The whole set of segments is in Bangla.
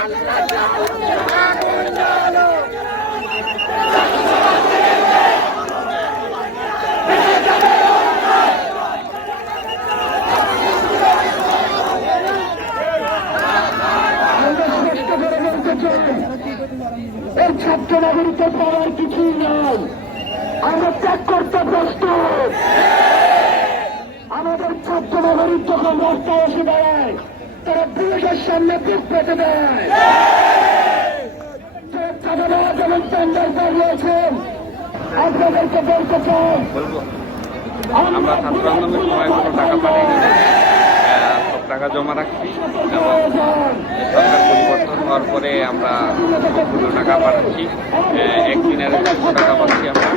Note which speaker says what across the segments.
Speaker 1: এই ছাত্র নাগরিককে পাওয়ার কিছুই নাই। আমরা ত্যাগ করতে প্রস্তুত। আমাদের ছাত্র নাগরিক যখন রাস্তায় এসে দাঁড়ায়, তারা সামনে বুক পেতে দেয়। যেমন টেন্ডার পাঠিয়েছেন আপনাদেরকে বলতে চাই
Speaker 2: আমরা ছাত্র আন্দোলনের সময় কোনো টাকা পাঠাইনি সব টাকা জমা রাখছি এবং সরকার পরিবর্তন হওয়ার পরে আমরা টাকা পাঠাচ্ছি। একদিনের টাকা পাচ্ছি আমরা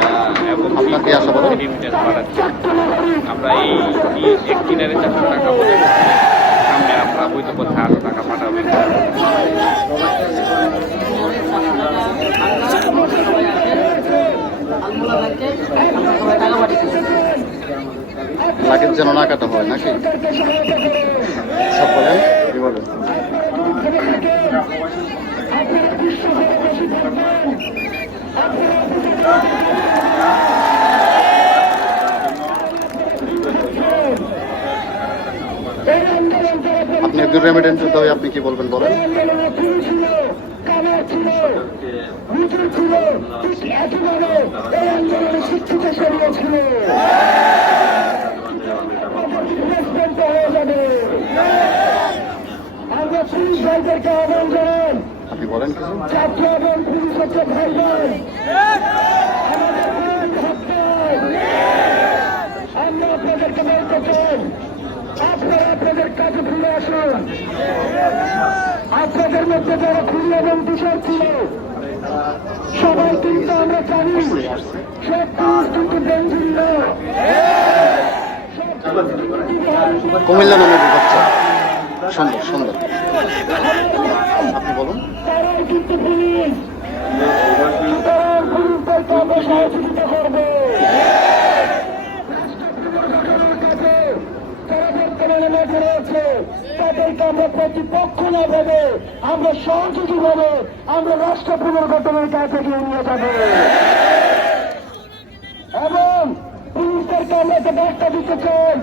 Speaker 2: আহ, এবং
Speaker 3: আপনার কি আশা বলেন?
Speaker 2: রেমিটেন্স পাঠাচ্ছি আমরা এই এই একদিনের চারশো টাকা বলে সামনে আমরা বৈধ টাকা পাঠাবেন
Speaker 3: লাগেজ যেন না কাটা হয় নাকি? সব বলেন কি বলেন
Speaker 1: আন্দোলন তারা
Speaker 3: আপনি একজন রেমিডেন্টের দাবি আপনি কি বলবেন বলেন
Speaker 1: আন্দোলনে পুলিশ ছিল কামার ছিল মিছিল ছিল ঠিক একইভাবে এই আন্দোলনে শিক্ষিত সরিয়ে ছিল রেসপেক্ট হয়ে যাবে আমরা পুলিশ ভাইদেরকে আহ্বান জানান
Speaker 3: আপনি বলেন কিছু?
Speaker 1: ছাত্র এবং পুলিশ হচ্ছে ভাই ভাই আমাদের পুলিশ হত্যায় আমরা আপনাদেরকে বলতে চাই আপনারা আপনাদের কাজে ফিরে আসুন। আপনাদের মধ্যে যারা খুলি এবং তুষার ছিল সবাই কিন্তু আমরা জানি সব পুলিশ কিন্তু বেঞ্জিল
Speaker 3: কুমিল্লা নামে সুন্দর সুন্দর। আপনি বলুন।
Speaker 1: কিন্তু পুলিশ। তাদেরকে আমরা প্রতিপক্ষ না ভেবে আমরা সহযোগী ভাবে আমরা রাষ্ট্র পুনর্গঠনের কাছে থেকে নিয়ে যাব। এবং পুলিশদেরকে আমরা যে বার্তা দিতে চাই,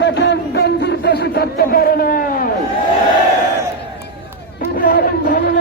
Speaker 1: দেখেন গঞ্জির দেশে থাকতে পারে না। ধরে